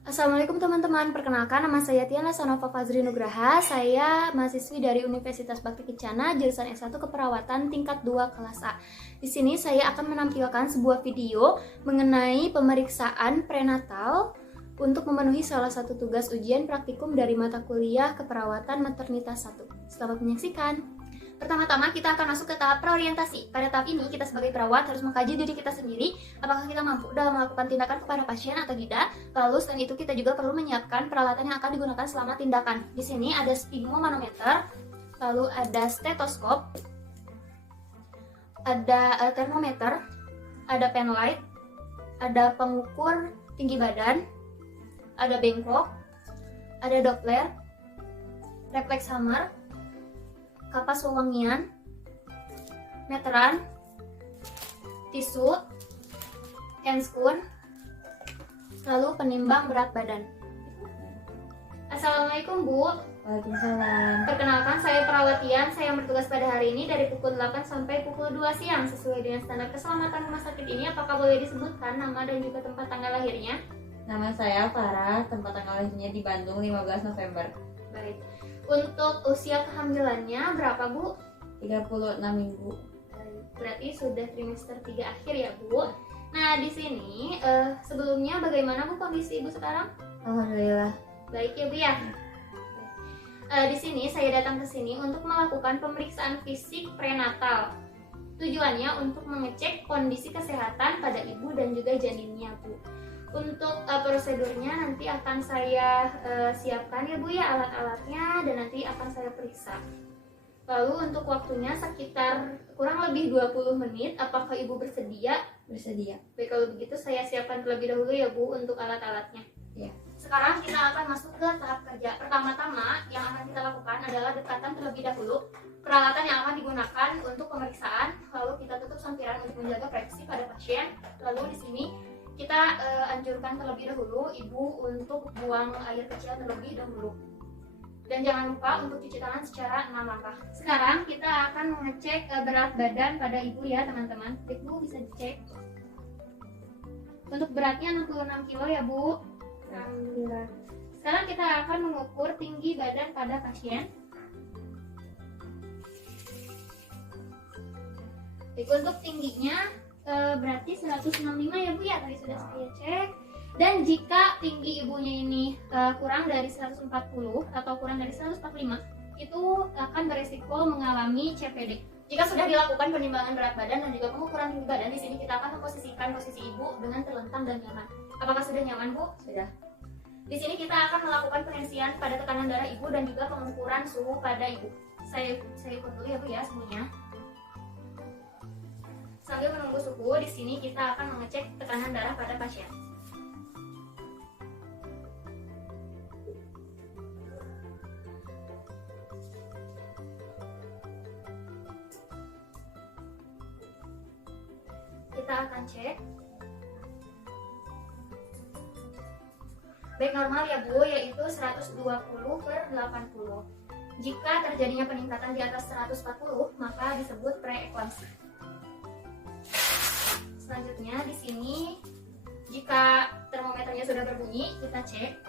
Assalamualaikum teman-teman, perkenalkan nama saya Tiana Sanova Fazri Nugraha. Saya mahasiswi dari Universitas Bakti Kencana, jurusan S1 Keperawatan tingkat 2 kelas A. Di sini saya akan menampilkan sebuah video mengenai pemeriksaan prenatal untuk memenuhi salah satu tugas ujian praktikum dari mata kuliah Keperawatan Maternitas 1. Selamat menyaksikan. Pertama-tama kita akan masuk ke tahap praorientasi. Pada tahap ini kita sebagai perawat harus mengkaji diri kita sendiri, apakah kita mampu dalam melakukan tindakan kepada pasien atau tidak. Lalu selain itu kita juga perlu menyiapkan peralatan yang akan digunakan selama tindakan. Di sini ada sphygmomanometer, lalu ada stetoskop, ada termometer, ada pen light, ada pengukur tinggi badan, ada bengkok, ada doppler, refleks hammer, kapas wewangian, meteran, tisu, handscoon, lalu penimbang berat badan. Assalamualaikum Bu. Waalaikumsalam. Perkenalkan saya perawat Tian. Saya bertugas pada hari ini dari pukul 8 sampai pukul 2 siang. Sesuai dengan standar keselamatan rumah sakit ini, apakah boleh disebutkan nama dan juga tempat tanggal lahirnya? Nama saya Farah, tempat tanggal lahirnya di Bandung 15 November. Baik. Untuk usia kehamilannya berapa Bu? 36 minggu. Berarti sudah trimester 3 akhir ya Bu. Nah di sini sebelumnya bagaimana Bu kondisi Ibu sekarang? Alhamdulillah. Baik ya Bu ya. Di sini saya datang ke sini untuk melakukan pemeriksaan fisik prenatal. Tujuannya untuk mengecek kondisi kesehatan pada ibu dan juga janinnya Bu. Untuk prosedurnya nanti akan saya siapkan ya Bu ya alat-alatnya dan nanti akan saya periksa. Lalu untuk waktunya sekitar kurang lebih 20 menit. Apakah Ibu bersedia? Bersedia. Baik, kalau begitu saya siapkan terlebih dahulu ya Bu untuk alat-alatnya. Ya. Sekarang kita akan masuk ke tahap kerja. Pertama-tama yang akan kita lakukan adalah dekatan terlebih dahulu peralatan yang akan digunakan untuk pemeriksaan. Lalu kita tutup sampiran untuk menjaga privasi pada pasien. Lalu di sini kita anjurkan terlebih dahulu Ibu untuk buang air kecil terlebih dahulu. Dan jangan lupa untuk cuci tangan secara 6 langkah. Sekarang kita akan mengecek berat badan pada Ibu ya teman-teman. Ibu bisa dicek. Untuk beratnya 66 kilo ya Bu. Alhamdulillah. Sekarang kita akan mengukur tinggi badan pada pasien. Baik, untuk tingginya berarti 165 ya Bu ya, tadi sudah saya cek. Dan jika tinggi ibunya ini kurang dari 140 atau kurang dari 145, itu akan beresiko mengalami CPD. Jika sudah dilakukan penimbangan berat badan dan juga pengukuran tinggi badan, di sini kita akan memposisikan posisi ibu dengan terlentang dan nyaman. Apakah sudah nyaman Bu? Sudah. Di sini kita akan melakukan penelitian pada tekanan darah ibu dan juga pengukuran suhu pada ibu. Saya ukur dulu ya Bu ya suhunya. Sambil menunggu suhu, di sini kita akan mengecek tekanan darah pada pasien. Kita akan cek. Baik, normal ya Bu, yaitu 120/80. Jika terjadinya peningkatan di atas 140, maka disebut preeklamsi. Selanjutnya di sini jika termometernya sudah berbunyi, kita cek.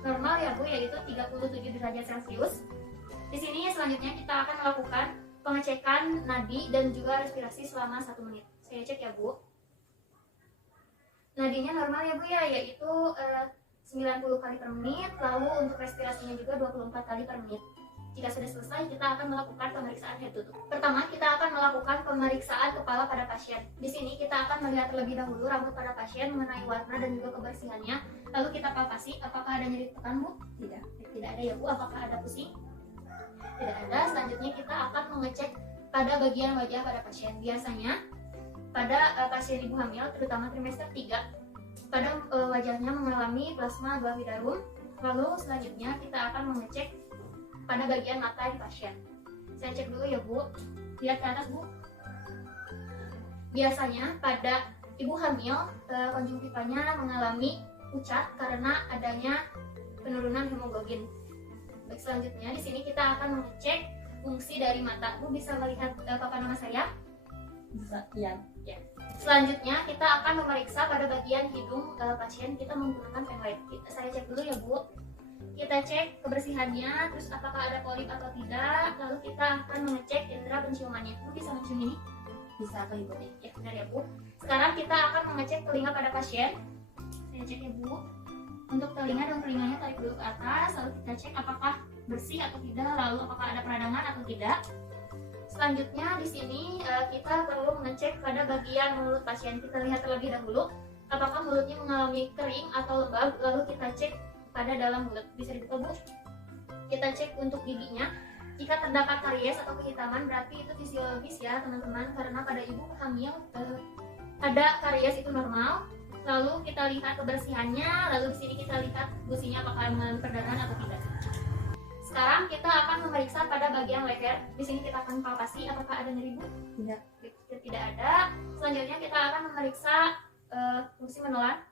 Normal ya Bu, yaitu 37 derajat Celcius. Di sini selanjutnya kita akan melakukan pengecekan nadi dan juga respirasi selama 1 menit. Saya cek ya Bu. Nadinya normal ya Bu ya, yaitu 90 kali per menit. Lalu untuk respirasinya juga 24 kali per menit. Jika sudah selesai, kita akan melakukan pemeriksaan head to toe. Pertama, kita akan melakukan pemeriksaan kepala pada pasien. Di sini kita akan melihat terlebih dahulu rambut pada pasien mengenai warna dan juga kebersihannya. Lalu kita palpasi apakah ada nyeri tekan Bu? Tidak. Tidak ada ya Bu. Apakah ada pusing? Tidak ada. Selanjutnya kita akan mengecek pada bagian wajah pada pasien. Biasanya pada pasien ibu hamil, terutama trimester 3, pada wajahnya mengalami plasma gravidarum. Lalu selanjutnya kita akan mengecek pada bagian mata di pasien. Saya cek dulu ya Bu. Lihat ke atas Bu. Biasanya pada ibu hamil konjungtivanya mengalami pucat karena adanya penurunan hemoglobin. Baik, selanjutnya di sini kita akan mengecek fungsi dari mata. Bu bisa melihat papan nama saya? Bisa. Iya. Ya. Selanjutnya kita akan memeriksa pada bagian hidung pasien kita menggunakan pen light. Saya cek dulu ya Bu. Kita cek kebersihannya, terus apakah ada polip atau tidak. Lalu kita akan mengecek indera penciumannya. Bu bisa mencium ini? Bisa ke ibu nih. Ya benar ya Bu. Sekarang kita akan mengecek telinga pada pasien. Saya cek ya Bu. Untuk telinga dan telinganya tarik dulu ke atas. Lalu kita cek apakah bersih atau tidak. Lalu apakah ada peradangan atau tidak. Selanjutnya di sini kita perlu mengecek pada bagian mulut pasien. Kita lihat terlebih dahulu apakah mulutnya mengalami kering atau lembab. Lalu kita cek pada dalam mulut. Bisa dibuka Bu. Kita cek untuk giginya. Jika terdapat karies atau kehitaman berarti itu fisiologis ya teman-teman. Karena pada ibu hamil ada karies itu normal. Lalu kita lihat kebersihannya. Lalu di sini kita lihat gusinya apakah mengalami perdarahan atau tidak. Sekarang kita akan memeriksa pada bagian leher. Di sini kita akan palpasi apakah ada nyeri Bu? Tidak. Tidak ada. Selanjutnya kita akan memeriksa fungsi menelan.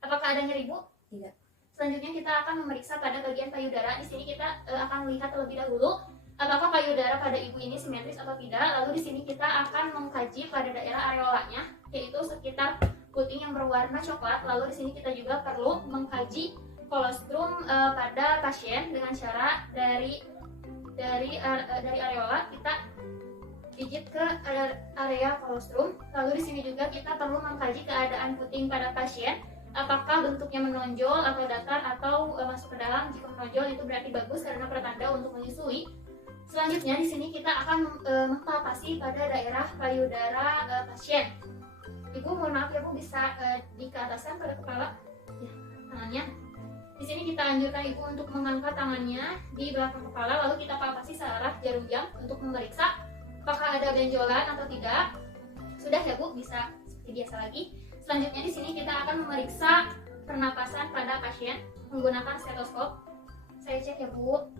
Apakah ada nyeri Bu? Tidak. Selanjutnya kita akan memeriksa pada bagian payudara. Di sini kita akan melihat terlebih dahulu apakah payudara pada ibu ini simetris atau tidak. Lalu di sini kita akan mengkaji pada daerah areolanya, yaitu sekitar puting yang berwarna coklat. Lalu di sini kita juga perlu mengkaji kolostrum pada pasien dengan cara dari areola kita gigit ke area kolostrum. Lalu di sini juga kita perlu mengkaji keadaan puting pada pasien, apakah bentuknya menonjol atau datar atau masuk ke dalam. Jika menonjol itu berarti bagus karena pertanda untuk menyusui. Selanjutnya di sini kita akan mempalpasi pada daerah payudara pasien. Ibu mohon maaf ya Bu, bisa di keatasan pada kepala ya, tangannya. Di sini kita anjurkan ibu untuk mengangkat tangannya di belakang kepala, lalu kita palpasi searah jarum jam untuk memeriksa apakah ada benjolan atau tidak. Sudah ya Bu, bisa seperti biasa lagi. Selanjutnya di sini kita akan memeriksa pernapasan pada pasien menggunakan stetoskop. Saya cek ya Bu.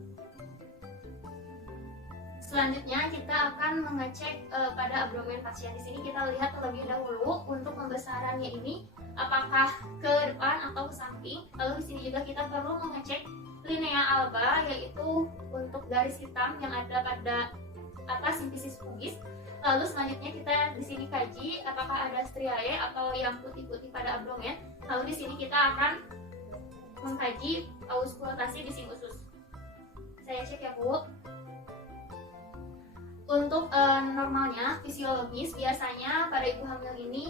Selanjutnya kita akan mengecek pada abdomen pasien. Di sini kita lihat terlebih dahulu untuk pembesarannya ini apakah ke depan atau ke samping. Lalu di sini juga kita perlu mengecek linea alba, yaitu untuk garis hitam yang ada pada atas simfisis pubis. Lalu selanjutnya kita di sini kaji apakah ada striae atau yang putih-putih pada abdomen. Lalu di sini kita akan mengkaji auskultasi di sinusus. Saya cek ya Bu. Untuk normalnya fisiologis biasanya pada ibu hamil ini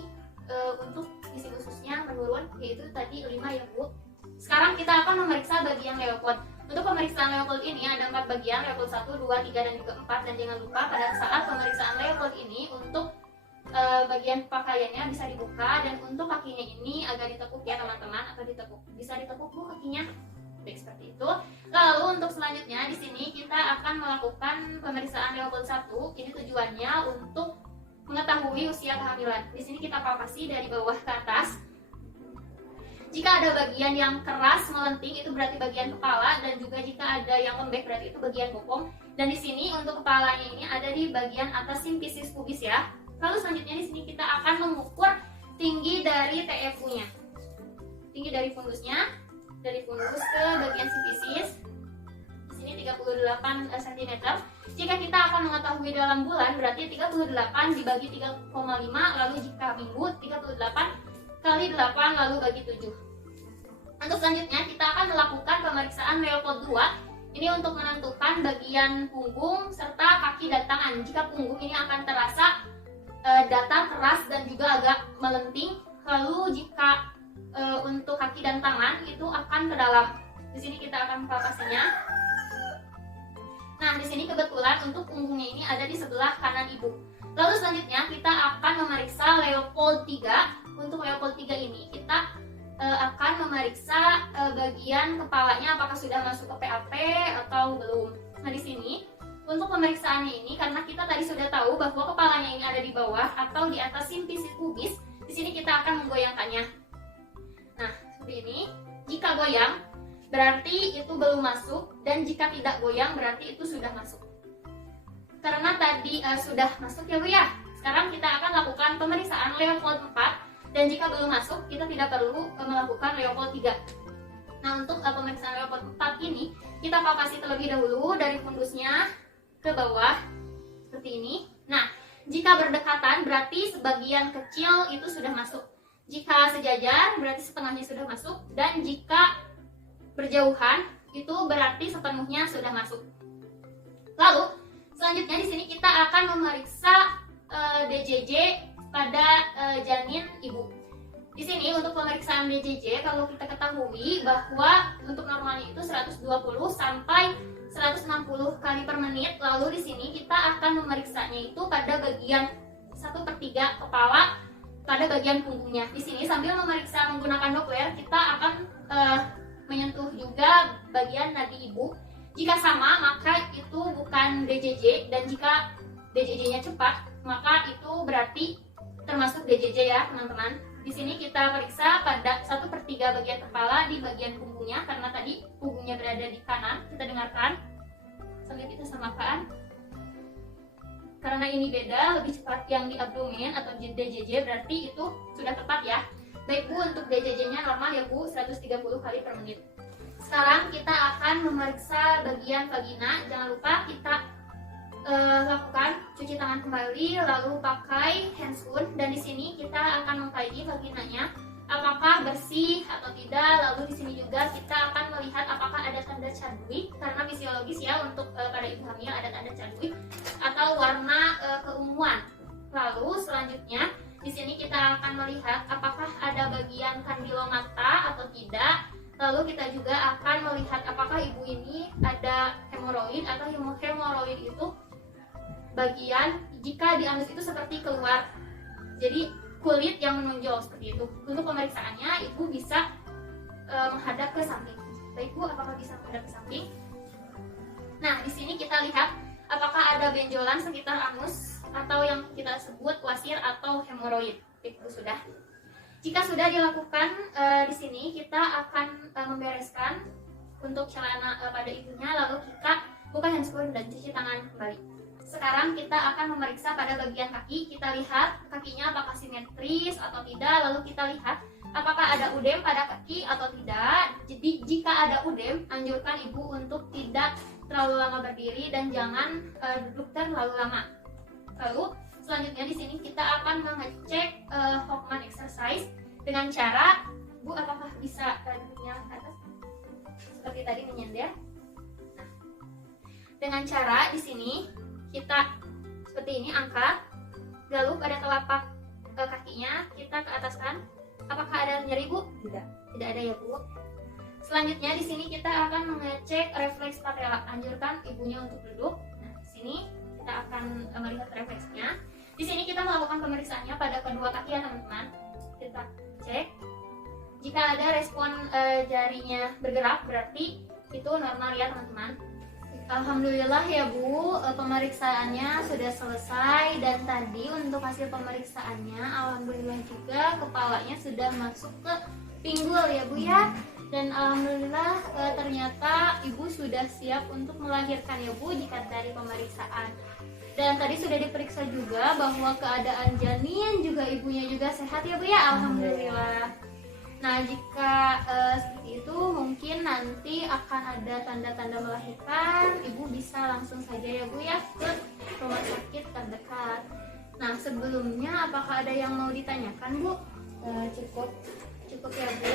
untuk isi ususnya menurun, yaitu tadi 5 ya Bu. Sekarang kita akan memeriksa bagian Leopold. Untuk pemeriksaan Leopold ini ada 4 bagian, Leopold 1, 2, 3, dan juga 4. Dan jangan lupa pada saat pemeriksaan Leopold ini untuk bagian pakaiannya bisa dibuka, dan untuk kakinya ini agak ditekuk ya teman-teman, atau ditekuk. Bisa ditekuk Bu kakinya. Baik, seperti itu. Lalu untuk selanjutnya di sini kita akan melakukan pemeriksaan Leopold 1. Ini tujuannya untuk mengetahui usia kehamilan. Di sini kita palpasi dari bawah ke atas. Jika ada bagian yang keras melenting itu berarti bagian kepala, dan juga jika ada yang lembek berarti itu bagian bokong. Dan di sini untuk kepalanya ini ada di bagian atas simfisis pubis ya. Lalu selanjutnya di sini kita akan mengukur tinggi dari TFU-nya. Tinggi dari fundusnya, dari fundus ke bagian simfisis. Di sini 38 cm. Jika kita akan mengetahui dalam bulan berarti 38 dibagi 3,5, lalu jika minggu 38 kali 8 lalu bagi 7. Untuk selanjutnya kita akan melakukan pemeriksaan Leopold 2. Ini untuk menentukan bagian punggung serta kaki dan tangan. Jika punggung ini akan terasa datar, keras, dan juga agak melenting. Lalu jika untuk kaki dan tangan itu akan ke dalam. Di sini kita akan palpasinya. Nah, di sini kebetulan untuk punggungnya ini ada di sebelah kanan ibu. Lalu selanjutnya kita akan memeriksa Leopold 3. Untuk Leopold 3 ini kita akan memeriksa bagian kepalanya apakah sudah masuk ke PAP atau belum. Nah, di sini untuk pemeriksaannya ini karena kita tadi sudah tahu bahwa kepalanya ini ada di bawah atau di atas simfisis pubis, di sini kita akan menggoyangkannya. Nah, seperti ini. Jika goyang berarti itu belum masuk, dan jika tidak goyang berarti itu sudah masuk. Karena tadi sudah masuk ya Bu ya. Sekarang kita akan lakukan pemeriksaan Leopold 4. Dan jika belum masuk, kita tidak perlu melakukan Leopold 3. Nah, untuk pemeriksaan Leopold 4 ini, kita palpasi terlebih dahulu dari fundusnya ke bawah, seperti ini. Nah, Jika berdekatan berarti sebagian kecil itu sudah masuk. Jika sejajar berarti setengahnya sudah masuk, dan jika berjauhan itu berarti sepenuhnya sudah masuk. Lalu selanjutnya di sini kita akan memeriksa DJJ pada janin ibu. Di sini untuk pemeriksaan DJJ, kalau kita ketahui bahwa untuk normalnya itu 120 sampai 160 kali per menit. Lalu di sini kita akan memeriksanya itu pada bagian 1/3 kepala, pada bagian punggungnya. Di sini sambil memeriksa menggunakan Doppler, kita akan menyentuh juga bagian nadi ibu. Jika sama, maka itu bukan DJJ, dan jika DJJ-nya cepat, maka itu berarti termasuk DJJ ya teman-teman. Di sini kita periksa pada 1/3 bagian kepala di bagian punggungnya, karena tadi punggungnya berada di kanan. Kita dengarkan sambil kita samakan. Karena ini beda, lebih cepat yang di abdomen atau DJJ, berarti itu sudah tepat ya. Baik Bu, untuk DJJ-nya normal ya Bu, 130 kali per menit. Sekarang kita akan memeriksa bagian vagina. Jangan lupa kita lakukan cuci tangan kembali, lalu pakai handscoon, dan di sini kita akan mengkaji vaginanya apakah bersih atau tidak. Lalu di sini juga kita akan melihat apakah ada tanda cadui, karena fisiologis ya untuk pada ibu hamil ada tanda cadui atau warna keunguan. Lalu selanjutnya di sini kita akan melihat apakah ada bagian kandilomata atau tidak. Lalu kita juga akan melihat apakah ibu ini ada hemoroid atau hemoroid itu bagian jika dianus itu seperti keluar, jadi kulit yang menonjol seperti itu. Untuk pemeriksaannya ibu bisa menghadap ke samping. Baik Bu, apakah bisa menghadap ke samping? Nah, di sini kita lihat apakah ada benjolan sekitar anus atau yang kita sebut wasir atau hemoroid. Itu sudah. Jika sudah dilakukan, di sini kita akan membereskan untuk celana pada ibunya, lalu kita buka handscoon dan cuci tangan kembali. Sekarang kita akan memeriksa pada bagian kaki. Kita lihat kakinya apakah simetris atau tidak. Lalu kita lihat apakah ada udem pada kaki atau tidak. Jadi jika ada udem, anjurkan ibu untuk tidak terlalu lama berdiri dan jangan duduk terlalu lama. Lalu selanjutnya di sini kita akan mengecek Hoffman exercise dengan cara, Bu, apakah bisa duduknya ke atas seperti tadi menyender. Nah, dengan cara di sini kita seperti ini angkat, lalu pada telapak kakinya kita ke ataskan. Apakah ada nyeri Bu? Tidak. Tidak ada ya Bu. Selanjutnya di sini kita akan mengecek refleks patella. Anjurkan ibunya untuk duduk. Nah, di sini kita akan melihat refleksnya. Di sini kita melakukan pemeriksaannya pada kedua kaki ya teman-teman. Kita cek. Jika ada respon jarinya bergerak, berarti itu normal ya teman-teman. Alhamdulillah ya Bu, pemeriksaannya sudah selesai, dan tadi untuk hasil pemeriksaannya alhamdulillah juga kepalanya sudah masuk ke pinggul ya Bu ya. Dan alhamdulillah ternyata ibu sudah siap untuk melahirkan ya Bu jika dari pemeriksaan. Dan tadi sudah diperiksa juga bahwa keadaan janin juga ibunya juga sehat ya Bu ya, alhamdulillah. Nah, jika seperti itu mungkin nanti akan ada tanda-tanda melahirkan, ibu bisa langsung saja ya Bu ya ke rumah sakit terdekat. Nah, sebelumnya apakah ada yang mau ditanyakan Bu? Cukup ya Bu.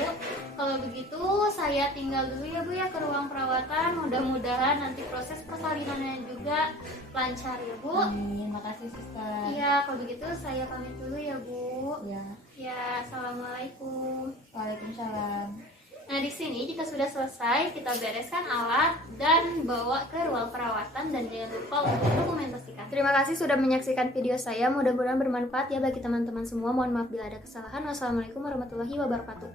Kalau begitu saya tinggal dulu ya Bu ya ke ruang perawatan. Mudah-mudahan nanti proses persalinannya juga lancar ya Bu. Amin. Makasih Sister. Iya, kalau begitu saya pamit dulu ya Bu. Ya. Ya, assalamualaikum. Waalaikumsalam. Nah, di sini jika sudah selesai, kita bereskan alat dan bawa ke ruang perawatan, dan jangan lupa untuk dokumentasikan. Terima kasih sudah menyaksikan video saya. Mudah-mudahan bermanfaat ya bagi teman-teman semua. Mohon maaf bila ada kesalahan. Wassalamualaikum warahmatullahi wabarakatuh.